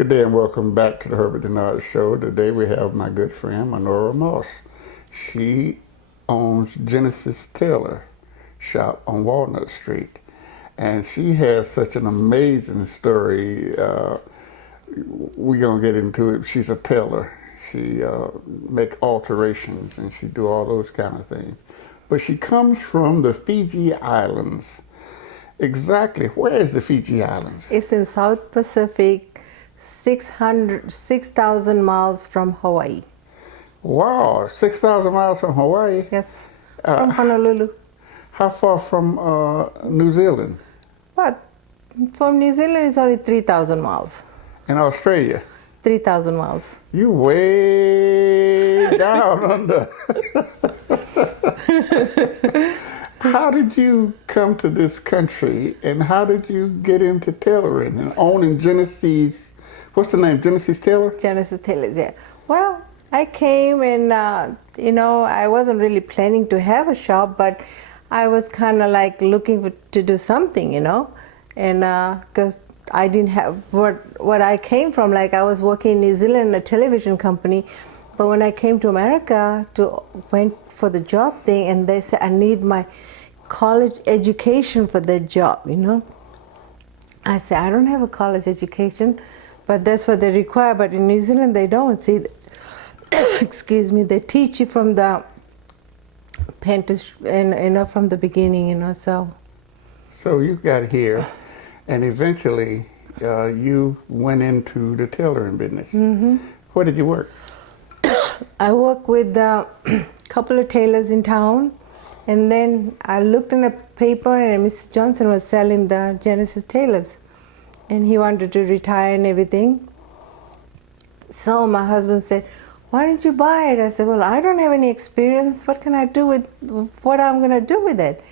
Good day and welcome back to the Herbert Dennard Show. Today we have my good friend Manora Moss. She owns Genesis Tailor shop on Walnut Street. And she has such an amazing story. We're going to get into it. She's a tailor. She make alterations and she do all those kind of things. But she comes from the Fiji Islands. Exactly. Where is the Fiji Islands? It's in South Pacific, 6,000 miles from Hawaii. Wow, 6,000 miles from Hawaii? Yes, from Honolulu. How far from New Zealand? But from New Zealand, it's only 3,000 miles. In Australia? 3,000 miles. You way down under. How did you come to this country and how did you get into tailoring and owning Genesis? What's the name? Genesis Tailor? Genesis Tailor, yeah. Well, I came and, I wasn't really planning to have a shop, but I was kind of like looking to do something, and because I didn't have what I came from. Like I was working in New Zealand in a television company, but when I came to America went for the job thing, and they said I need my college education for that job, I said I don't have a college education, but that's what they require. But in New Zealand they don't. See, excuse me, they teach you from the apprentice and from the beginning, so. So you got here, and eventually you went into the tailoring business. Mm-hmm. Where did you work? I worked with a couple of tailors in town, and then I looked in a paper and Mr. Johnson was selling the Genesis Tailors, and he wanted to retire and everything. So my husband said, "Why didn't you buy it?" I said, "Well, I don't have any experience. What can I do with what I'm going to do with it?"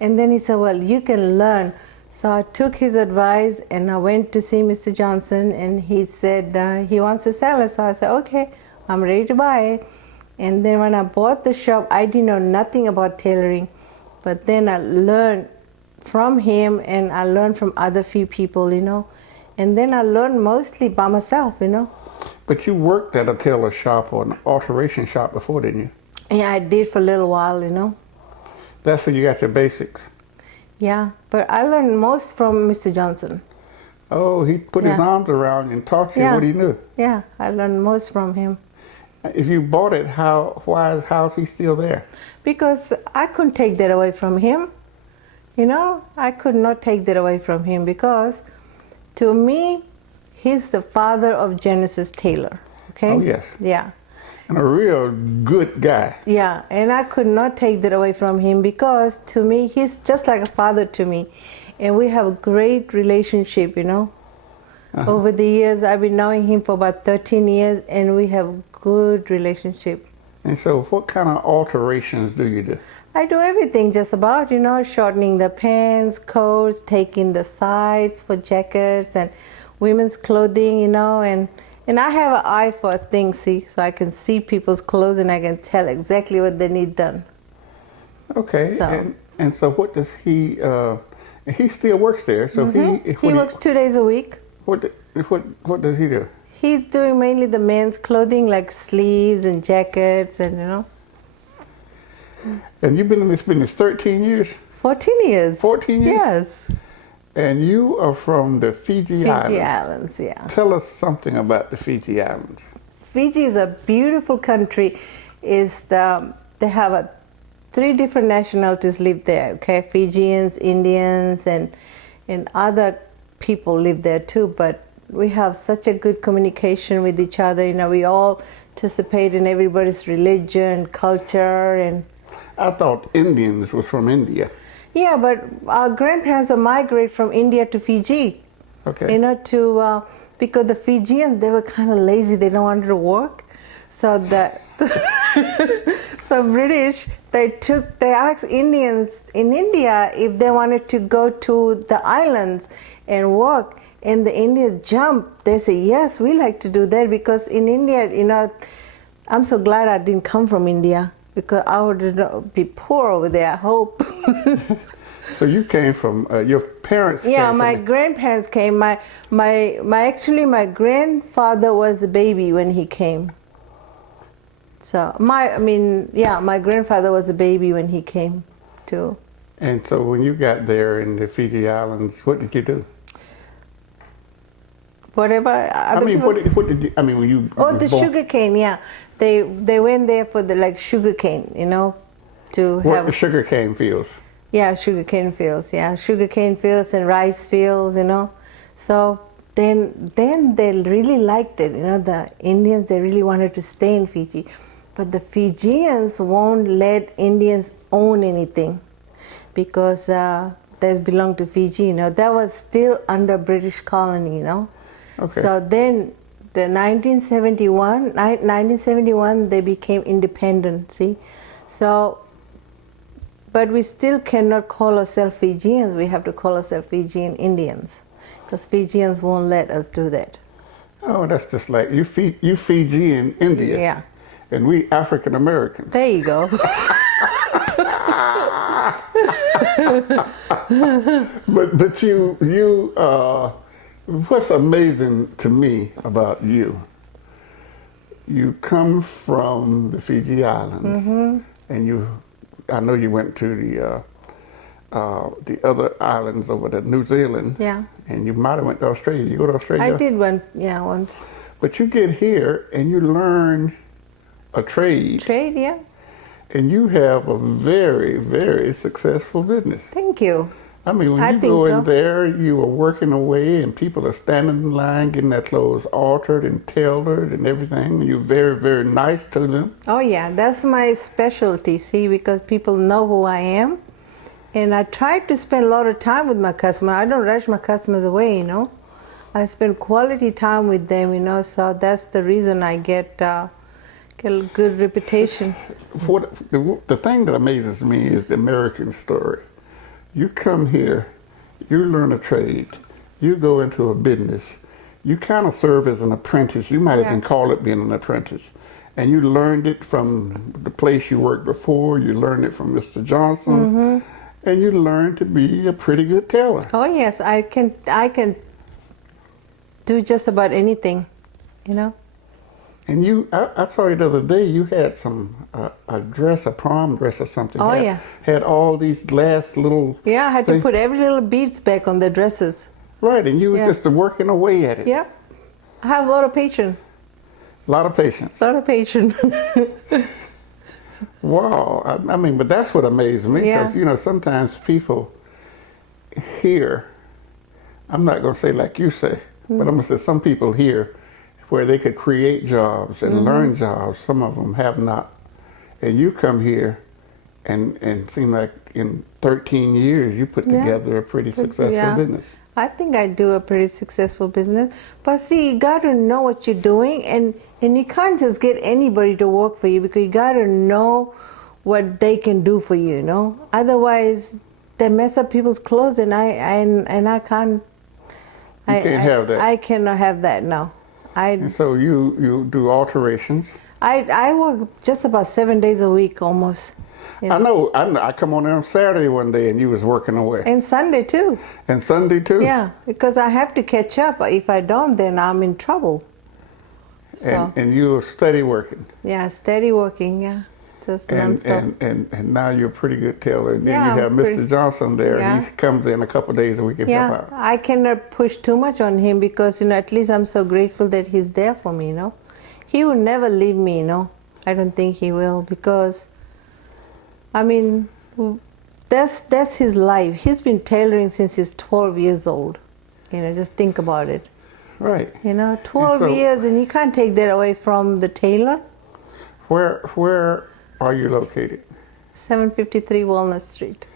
And then he said, "Well, you can learn." So I took his advice and I went to see Mr. Johnson, and he said he wants to sell it. So I said, "Okay, I'm ready to buy it." And then when I bought the shop, I didn't know nothing about tailoring, but then I learned from him and I learned from other few people, and then I learned mostly by myself, But you worked at a tailor shop or an alteration shop before, didn't you? Yeah, I did for a little while, That's where you got your basics. Yeah, but I learned most from Mr. Johnson. Oh, he put his arms around you and taught you what he knew. Yeah, I learned most from him. If you bought it, how's he still there? Because I couldn't take that away from him. I could not take that away from him because to me, he's the father of Genesis Tailor. Okay? Oh, yes. Yeah. And a real good guy. Yeah, and I could not take that away from him because to me, he's just like a father to me. And we have a great relationship, Uh-huh. Over the years, I've been knowing him for about 13 years, and we have a good relationship. And so what kind of alterations do you do? I do everything just about, shortening the pants, coats, taking the sides for jackets and women's clothing, and I have an eye for things, so I can see people's clothes and I can tell exactly what they need done. Okay, so. And so what does he still works there, so mm-hmm. He works 2 days a week. What does he do? He's doing mainly the men's clothing, like sleeves and jackets, and And you've been in this business 13 years? 14 years. 14 years? Yes. And you are from the Fiji Islands. Fiji Islands, yeah. Tell us something about the Fiji Islands. Fiji is a beautiful country. They have 3 different nationalities live there, okay? Fijians, Indians, and other people live there too, but we have such a good communication with each other. We all participate in everybody's religion, culture, and... I thought Indians was from India. Yeah, but our grandparents would migrate from India to Fiji. Okay. Because the Fijians, they were kind of lazy. They don't want to work. So so British, they asked Indians in India if they wanted to go to the islands and work. And the Indians jumped. They say, yes, we like to do that because in India, I'm so glad I didn't come from India because I would be poor over there, I hope. So you came from your parents. Yeah, came my from, grandparents came. Actually, my grandfather was a baby when he came. So my grandfather was a baby when he came too. And so when you got there in the Fiji Islands, what did you do? Whatever. I mean, what did you? I mean, when you Oh, was the born, sugar cane. Yeah, they went there for the sugar cane. To what have. the sugar cane fields. Yeah, sugar cane fields. Yeah, sugar cane fields and rice fields. So then they really liked it. The Indians, they really wanted to stay in Fiji, but the Fijians won't let Indians own anything because that belonged to Fiji. That was still under British colony. Okay. So then, the 1971, they became independent. See, so. But we still cannot call ourselves Fijians. We have to call ourselves Fijian Indians, because Fijians won't let us do that. Oh, that's just like you Fiji in India. Yeah. And we African Americans. There you go. But you what's amazing to me about you? You come from the Fiji Islands, and I know you went to the other islands over to New Zealand. Yeah. And you might have went to Australia. You go to Australia? I did once. But you get here and you learn a trade. Trade, yeah. And you have a very, very successful business. Thank you. I mean, when I you think go so. in there, you are working away and people are standing in line getting their clothes altered and tailored and everything. You're very, very nice to them. Oh yeah, that's my specialty, see, because people know who I am. And I try to spend a lot of time with my customer. I don't rush my customers away, I spend quality time with them, so that's the reason I get a good reputation. The thing that amazes me is the American story. You come here, you learn a trade, you go into a business, you kind of serve as an apprentice. You might even call it being an apprentice. And you learned it from the place you worked before, you learned it from Mr. Johnson, and you learned to be a pretty good tailor. Oh yes, I can do just about anything, And I saw you the other day, you had a dress, a prom dress or something. Oh, yeah. Had all these glass little... Yeah, I had to put every little beads back on the dresses. Right, and you were just working away at it. Yeah, I have a lot of patience. A lot of patience. A lot of patience. Wow, I mean, but that's what amazed me, because, sometimes people here, I'm not going to say like you say, but I'm going to say some people here, where they could create jobs and learn jobs. Some of them have not. And you come here and seem like in 13 years you put together a pretty successful business. I think I do a pretty successful business. But see, you got to know what you're doing, and you can't just get anybody to work for you, because you got to know what they can do for you, Otherwise, they mess up people's clothes, and I can't. You can't have that. I cannot have that, no. And so you do alterations. I work just about 7 days a week almost. I know. I come on there on Saturday one day and you was working away. And Sunday too. And Sunday too? Yeah, because I have to catch up. If I don't, then I'm in trouble. So, and you're steady working. Yeah, steady working, yeah. Just nonstop. And now you're a pretty good tailor. And then Yeah, you have Mr. Johnson there. Yeah. He comes in a couple of days a week and help out. I cannot push too much on him, because at least I'm so grateful that he's there for me. He will never leave me. I don't think he will, because that's his life. He's been tailoring since he's 12 years old. Just think about it. Right. 12 years, and you can't take that away from the tailor. Where are you located? 753 Walnut Street.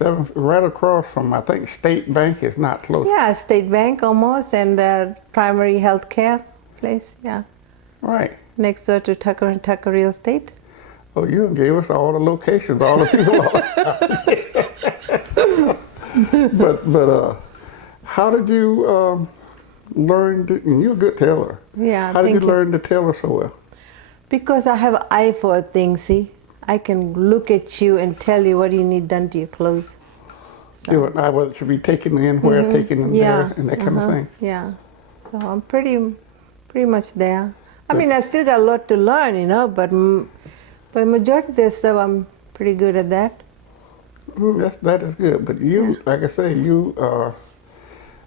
Right across from, I think, State Bank is not close. Yeah, State Bank almost, and the primary health care place, yeah. Right. Next door to Tucker and Tucker Real Estate. Oh, you gave us all the locations, all the people. But how did you learn and you're a good tailor. Yeah. How did you learn to tailor so well? Because I have an eye for a thing, see? I can look at you and tell you what you need done to your clothes. So, You and I, whether it should be taken in where, taken in there, and that kind of thing. Yeah. So I'm pretty much there. I mean, I still got a lot to learn, you know, but majority of the stuff I'm pretty good at that. That is good. But you, like I say, you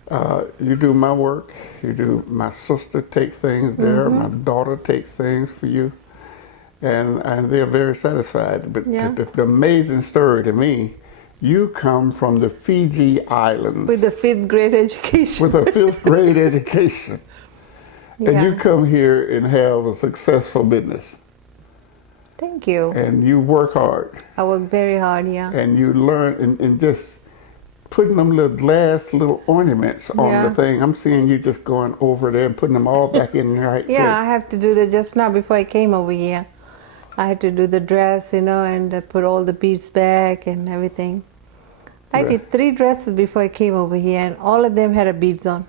do my work. You do my sister take things there. My daughter takes things for you, and they're very satisfied. But the amazing story to me, you come from the Fiji Islands With a 5th grade education. with a 5th grade education, and you come here and have a successful business. Thank you. And you work hard. I work very hard, yeah. And you learn and just putting them little ornaments on the thing. I'm seeing you just going over there and putting them all back in the right place. Yeah, I have to do that just now before I came over here. I had to do the dress, you know, and put all the beads back and everything. I did 3 dresses before I came over here, and all of them had beads on.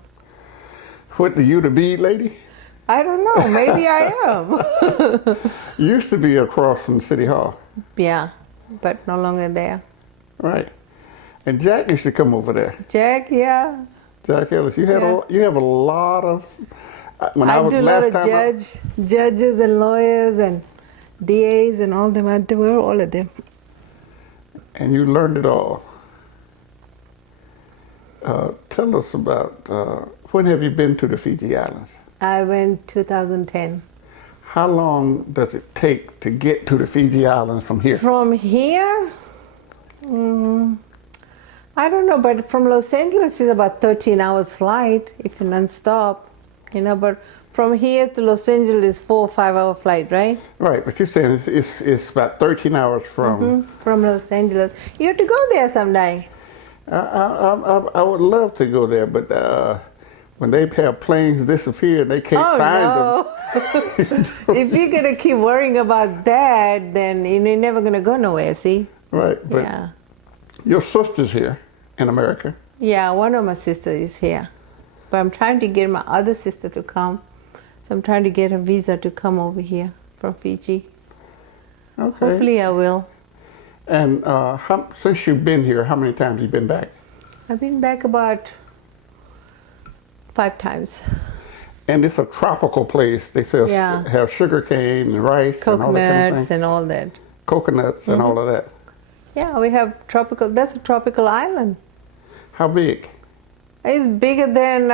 What, you the bead lady? I don't know. Maybe I am. You used to be across from City Hall. Yeah, but no longer there. Right. And Jack used to come over there. Jack, yeah. Jack Ellis. You have a lot of. When I was do a lot of judges and lawyers and DAs and all them. I do all of them. And you learned it all. Tell us about when have you been to the Fiji Islands? I went 2010. How long does it take to get to the Fiji Islands from here? From here, I don't know, but from Los Angeles is about 13 hours flight if you're non-stop, you know, but from here to Los Angeles is 4 or 5 hour flight, right? Right, but you're saying it's about 13 hours from... From Los Angeles. You have to go there someday. I would love to go there, but when they have planes disappear, they can't find them. If you're going to keep worrying about that, then you're never going to go nowhere, see? Right, but your sister's here in America. Yeah, one of my sisters is here. But I'm trying to get my other sister to come. So I'm trying to get a visa to come over here from Fiji. Okay. Hopefully I will. And since you've been here, how many times have you been back? I've been back about 5 times. And it's a tropical place. They sell have sugar cane and rice and all that kind of thing. And all that. Coconuts and all of that. Yeah, we have tropical. That's a tropical island. How big? It's bigger than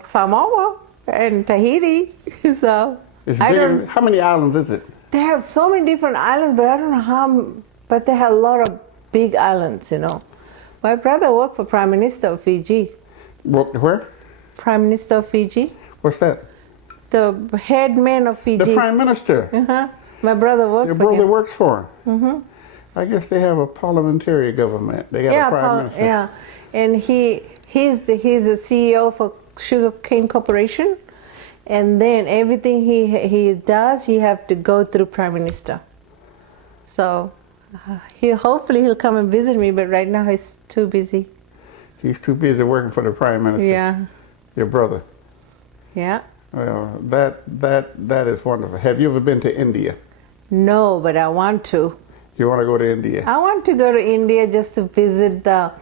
Samoa and Tahiti. So It's bigger. How many islands is it? They have so many different islands, but I don't know how. But they have a lot of big islands, you know. My brother worked for Prime Minister of Fiji. Where? Prime Minister of Fiji. What's that? The head man of Fiji. The Prime Minister. My brother worked for him. Your brother works for him. I guess they have a parliamentary government. They have a Prime Minister. Yeah, and he's the CEO for Sugar Cane Corporation, and then everything he does, he have to go through Prime Minister. So hopefully he'll come and visit me, but right now he's too busy. He's too busy working for the Prime Minister. Yeah. Your brother. Yeah. Well, that is wonderful. Have you ever been to India? No, but I want to. You want to go to India? I want to go to India just to visit the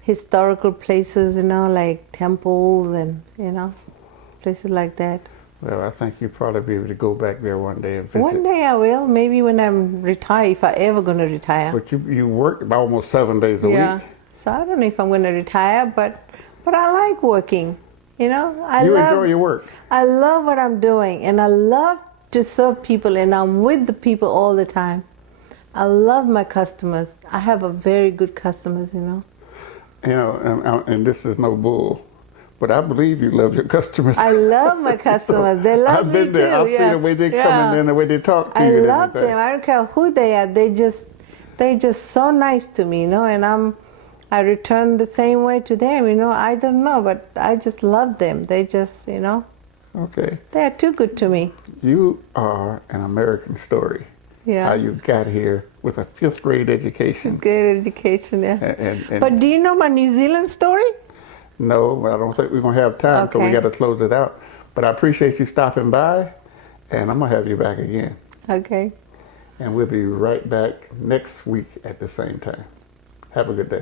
historical places, you know, like temples and, you know, places like that. Well, I think you'll probably be able to go back there one day and visit. One day I will, maybe when I'm retired, if I ever going to retire. But you work about almost 7 days a week. So I don't know if I'm going to retire, but I like working, you know. You enjoy your work. I love what I'm doing, and I love to serve people, and I'm with the people all the time. I love my customers. I have a very good customers, you know. You know, and this is no bull, but I believe you love your customers. I love my customers. They love me too. I've been there. I've seen the way they come in and the way they talk to you. I love them. I don't care who they are. They just so nice to me, you know. And I return the same way to them, you know. I don't know, but I just love them. They just, you know. Okay. They are too good to me. You are an American story. Yeah. How you got here with a 5th grade education. Great education, yeah. And but do you know my New Zealand story? No, I don't think we're going to have time because we got to close it out. But I appreciate you stopping by, and I'm going to have you back again. Okay. And we'll be right back next week at the same time. Have a good day.